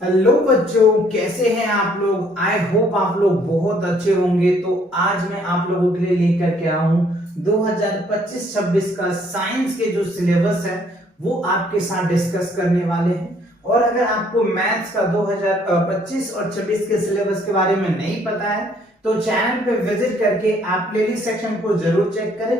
Hello बच्चों, कैसे हैं आप लोग। आई होप आप लोग बहुत अच्छे होंगे। तो आज मैं आप लोगों के लिए लेकर के आया हूं 2025-26 का साइंस के जो सिलेबस है वो आपके साथ डिस्कस करने वाले हैं। और अगर आपको मैथ्स का 2025 और 26 के सिलेबस के बारे में नहीं पता है तो चैनल पे विजिट करके आप प्लेलिस्ट सेक्शन को जरूर चेक करें।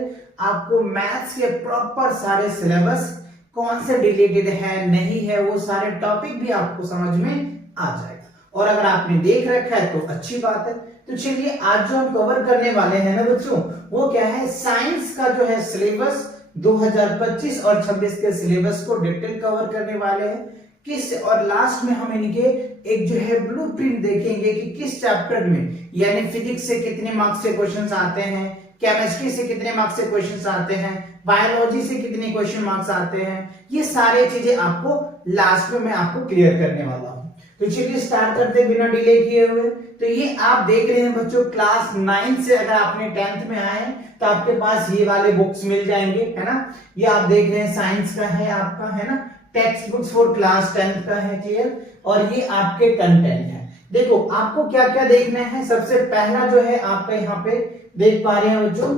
आपको मैथ्स के प्रॉपर सारे सिलेबस कौन से रिलेटेड है नहीं है वो सारे टॉपिक भी आपको समझ में आ जाएगा। और अगर आपने देख रखा है तो अच्छी बात है। तो चलिए आज जो हम कवर करने वाले हैं ना बच्चों, वो क्या है, साइंस का जो है सिलेबस 2025 और 26 के सिलेबस को डिटेल कवर करने वाले हैं। किस और लास्ट में हम इनके एक जो है ब्लूप्रिंट देखेंगे कि किस चैप्टर में, यानी फिजिक्स से कितने मार्क्स से क्वेश्चंस आते हैं, केमिस्ट्री से कितने मार्क्स से क्वेश्चंस आते हैं, बायोलॉजी से कितने क्वेश्चन मार्क्स आते हैं, ये सारे चीजें आपको लास्ट में मैं आपको क्लियर करने वाला हूं। तो चलिए स्टार्ट करते हैं बिना डिले किए हुए। तो ये आप देख रहे हैं बच्चों, क्लास 9 से अगर आपने 10th में आए तो आपके पास ये वाले बुक्स मिल जाएंगे, है ना। ये आप देख रहे हैं साइंस का है आपका, है ना, text books for class 10th का है, क्लियर। और ये आपके कंटेंट है। देखो आपको क्या क्या देखना है। सबसे पहला जो है आपका यहाँ पे देख पा रहे हैं बच्चों,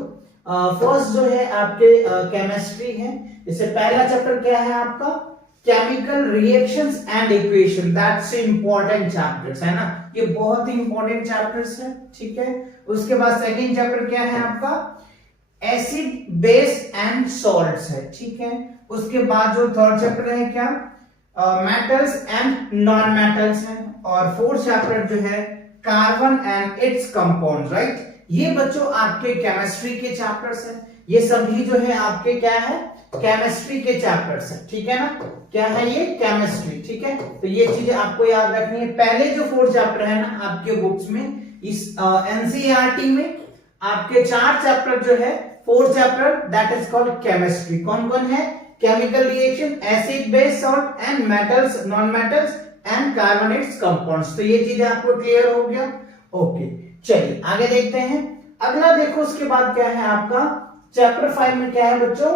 फर्स्ट जो है आपके केमिस्ट्री है। इससे पहला चैप्टर क्या है आपका, chemical reactions and equation. That's important chapters, है ना, ये बहुत ही इंपॉर्टेंट चैप्टर्स है, ठीक है। उसके बाद सेकंड चैप्टर क्या है आपका, एसिड बेस एंड सॉल्ट्स है, ठीक है। उसके बाद जो थर्ड चैप्टर है क्या, मेटल्स एंड नॉन मेटल्स है। और फोर्थ चैप्टर जो है carbon and it's compounds, right. ये बच्चों आपके केमिस्ट्री के चैप्टर्स हैं। ये सभी जो है आपके क्या है, केमिस्ट्री के चैप्टर्स हैं, ठीक है ना। क्या है ये, केमिस्ट्री, ठीक है। तो ये चीजें आपको याद रखनी है। पहले जो 4 चैप्टर है ना आपके बुक्स में, इस एनसीईआरटी में आपके 4 चैप्टर जो है, 4 chapter that is called chemistry. कौन कौन है, chemical reaction, acid base salt and metals non metals and carbon it's compounds. तो ये चीजें आपको क्लियर हो गया, ओके। चलिए आगे देखते हैं। अगला देखो, उसके बाद क्या है आपका चैप्टर 5 में क्या है बच्चों,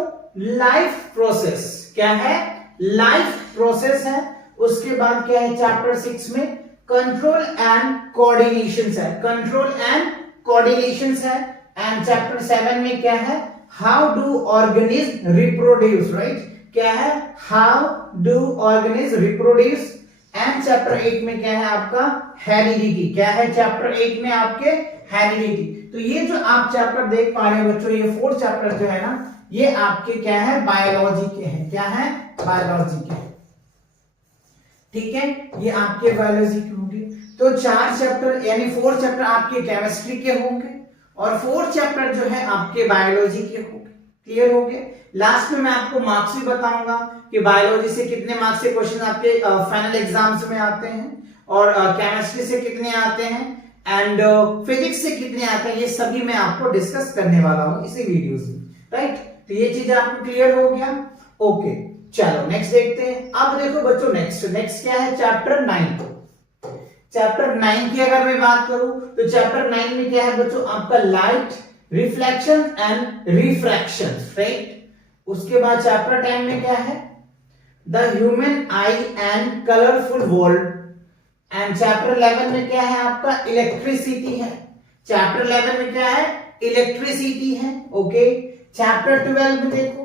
लाइफ प्रोसेस। क्या है, लाइफ प्रोसेस है। उसके बाद क्या है चैप्टर 6 में, कंट्रोल एंड कोऑर्डिनेशंस है, कंट्रोल एंड कोऑर्डिनेशंस है। एंड चैप्टर 7 में क्या है, how do organism reproduce, right. क्या है, how do organism reproduce. And chapter 8 में क्या है आपका, हेरिडिटी। क्या है चैप्टर 8 में आपके, हेरिडिटी। तो ये जो आप चैप्टर देख पा रहे हैं बच्चों, ये 4 चैप्टर जो है ना, ये आपके क्या है, बायोलॉजी के हैं। क्या है, बायोलॉजी के, ठीक है। ये आपके बायोलॉजी के होंगे। तो 4 चैप्टर यानी 4 चैप्टर आपके केमिस्ट्री के होंगे और 4 चैप्टर जो है आपके बायोलॉजी के होंगे। क्लियर हो गए। लास्ट में मैं आपको मार्क्स भी बताऊंगा कि बायोलॉजी से कितने मार्क्स के क्वेश्चन आपके फाइनल एग्जाम्स में आते हैं, और केमिस्ट्री से कितने आते हैं, एंड फिजिक्स से कितने आते हैं। ये सभी मैं आपको डिस्कस करने वाला हूं इसी वीडियोस में, राइट। तो ये चीज आपको क्लियर हो गया, ओके। चलो नेक्स्ट देखते हैं। अब देखो बच्चों, नेक्स्ट क्या है, चैप्टर 9। चैप्टर 9 की अगर मैं बात करूं तो चैप्टर 9 में क्या है बच्चों, आपका light, reflection and refraction, right. उसके बाद चैप्टर 10 में क्या है, the human I and colourful world. And chapter 11 में क्या है आपका, इलेक्ट्रिसिटी है। चैप्टर 11 में क्या है, इलेक्ट्रिसिटी है, ओके। चैप्टर 12 में देखो,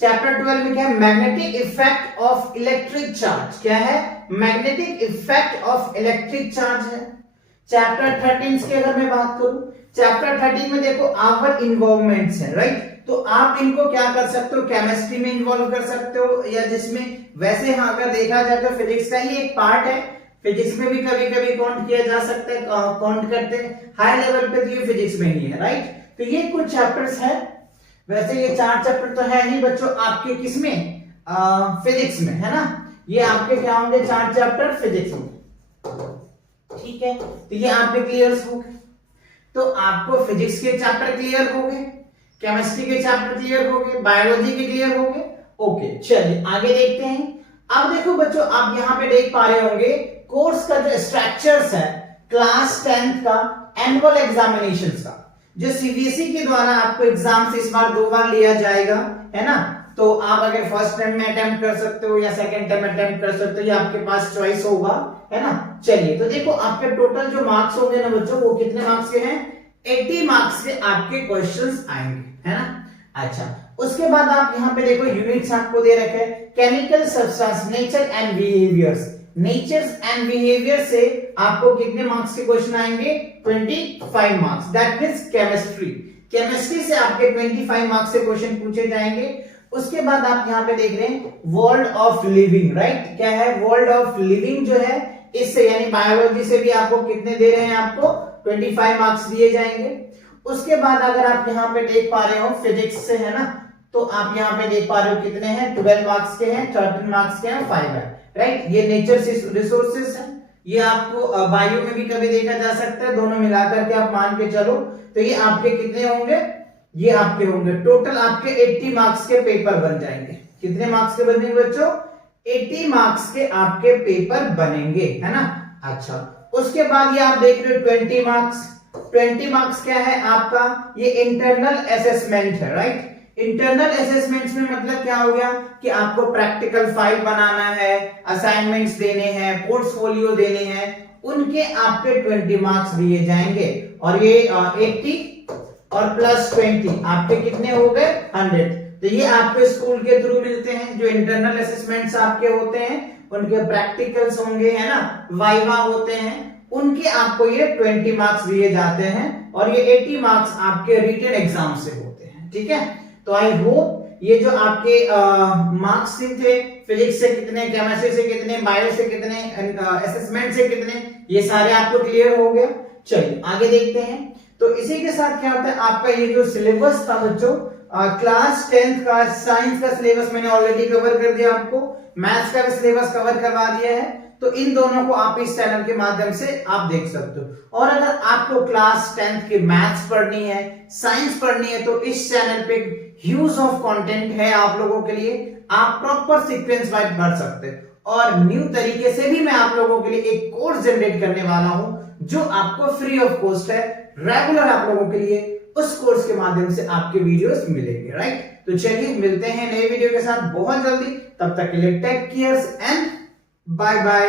चैप्टर 12 में क्या है, magnetic effect of electric charge. क्या है, magnetic effect of electric charge है। चैप्टर 13 की अगर मैं बात करूं, चैप्टर 13 में देखो आवर इन्वॉल्वमेंट्स है, राइट। तो आप इनको क्या कर सकते हो, केमिस्ट्री में इन्वॉल्व कर सकते हो, या जिसमें वैसे हाँ अगर देखा जाए तो फिजिक्स का ही एक पार्ट है। फिजिक्स में भी कभी कभी काउंट किया जा सकता है, काउंट करते हैं हाई लेवल पे, तो ये फिजिक्स में ही है, राइट। तो ये कुछ चैप्टर्स है। वैसे ये 4 चैप्टर तो है ही बच्चों आपके किसमें, फिजिक्स में, है ना। ये आपके क्या होंगे, 4 चैप्टर फिजिक्स में, ठीक है। तो ये आपके क्लियर हो गए। तो आपको फिजिक्स के चैप्टर क्लियर हो गए, केमिस्ट्री के चैप्टर क्लियर हो गए, बायोलॉजी के क्लियर हो गए, ओके। चलिए आगे देखते हैं। अब देखो बच्चों, आप यहां पे देख पा रहे होंगे कोर्स का जो स्ट्रक्चर्स है क्लास 10th का एनुअल एग्जामिनेशंस का, जो सीबीएसई के द्वारा आपको एग्जाम से इस बार 2 बार लिया जाएगा, है ना। तो आप अगर फर्स्ट टाइम में अटेम्प्ट कर सकते हो या सेकंड टाइम अटेम्प्ट कर सकते हो, ये आपके पास चॉइस होगा, है ना। चलिए तो देखो आपके टोटल जो मार्क्स होंगे ना बच्चों, वो कितने मार्क्स के हैं, 80 मार्क्स के आपके क्वेश्चंस आएंगे, है ना। अच्छा, उसके बाद आप यहाँ पे देखो यूनिट्स आपको दे रखे हैं, chemical substance, nature and behaviours. Nature and behaviour से आपको कितने मार्क्स के क्वेश्चन आएंगे, 25 marks. That means chemistry, chemistry से आपके 25 मार्क्स से क्वेश्चन पूछे जाएंगे। उसके बाद आप यहाँ पे देख रहे हैं वर्ल्ड ऑफ लिविंग, राइट, क्या है, वर्ल्ड ऑफ लिविंग जो है, इससे यानी बायोलॉजी से भी आपको कितने दे रहे हैं, आपको 25 मार्क्स दिए जाएंगे। उसके बाद अगर आप यहाँ पे देख पा रहे हो फिजिक्स से, है ना, तो आप यहाँ पे देख पा रहे हो कितने हैं, 12 मार्क्स के हैं, 13 मार्क्स के हैं, 5 है, राइट। ये नेचर रिसोर्सेस है, ये आपको बायो में भी कभी देखा जा सकता है, दोनों मिलाकर के आप मान के चलो तो ये आपके कितने होंगे, ये आपके होंगे टोटल आपके 80 मार्क्स के पेपर बन जाएंगे। कितने मार्क्स के बनेंगे बच्चों, 80 मार्क्स के आपके पेपर बनेंगे, है ना। अच्छा, उसके बाद ये आप देख रहे हो 20 मार्क्स। 20 मार्क्स क्या है आपका, ये इंटरनल असेसमेंट है, राइट। इंटरनल असेसमेंट्स में मतलब क्या हो गया कि आपको प्रैक्टिकल फाइल बनाना है, असाइनमेंट्स देने हैं, पोर्टफोलियो देने हैं, उनके आपके 20 मार्क्स दिए जाएंगे। और ये 80 और प्लस 20 आपके कितने हो गए, 100। तो ये आपके स्कूल के थ्रू मिलते हैं, जो इंटरनल असेसमेंट्स आपके होते हैं, उनके प्रैक्टिकल्स होंगे, है ना, वाइवा होते हैं, उनके आपको ये 20 मार्क्स दिए जाते हैं। और ये 80 मार्क्स आपके रिटन एग्जाम से होते हैं, ठीक है। तो आई होप ये जो आपके मार्क्स थे, फिजिक्स से कितने, केमिस्ट्री से कितने, बायो से कितने, असेसमेंट से कितने, ये सारे आपको क्लियर हो गए। चलिए आगे देखते हैं। तो इसी के साथ क्या होता है, आपका ये जो सिलेबस था बच्चों, क्लास 10th का साइंस का सिलेबस मैंने ऑलरेडी कवर कर दिया, आपको मैथ्स का भी सिलेबस कवर करवा दिया है। तो इन दोनों को आप इस चैनल के माध्यम से आप देख सकते हो। और अगर आपको क्लास 10th की मैथ्स पढ़नी है, साइंस पढ़नी है, तो इस चैनल पे ह्यूज ऑफ कंटेंट है आप लोगों के लिए, आप प्रॉपर सीक्वेंस वाइज पढ़ सकते हैं। और न्यू तरीके से भी मैं आप लोगों के लिए एक कोर्स जनरेट करने वाला हूं, जो आपको फ्री ऑफ कॉस्ट है, रेगुलर आप लोगों के लिए उस कोर्स के माध्यम से आपके वीडियोस मिलेंगे, राइट। तो चलिए मिलते हैं नए वीडियो के साथ बहुत जल्दी, तब तक के लिए take care and bye bye.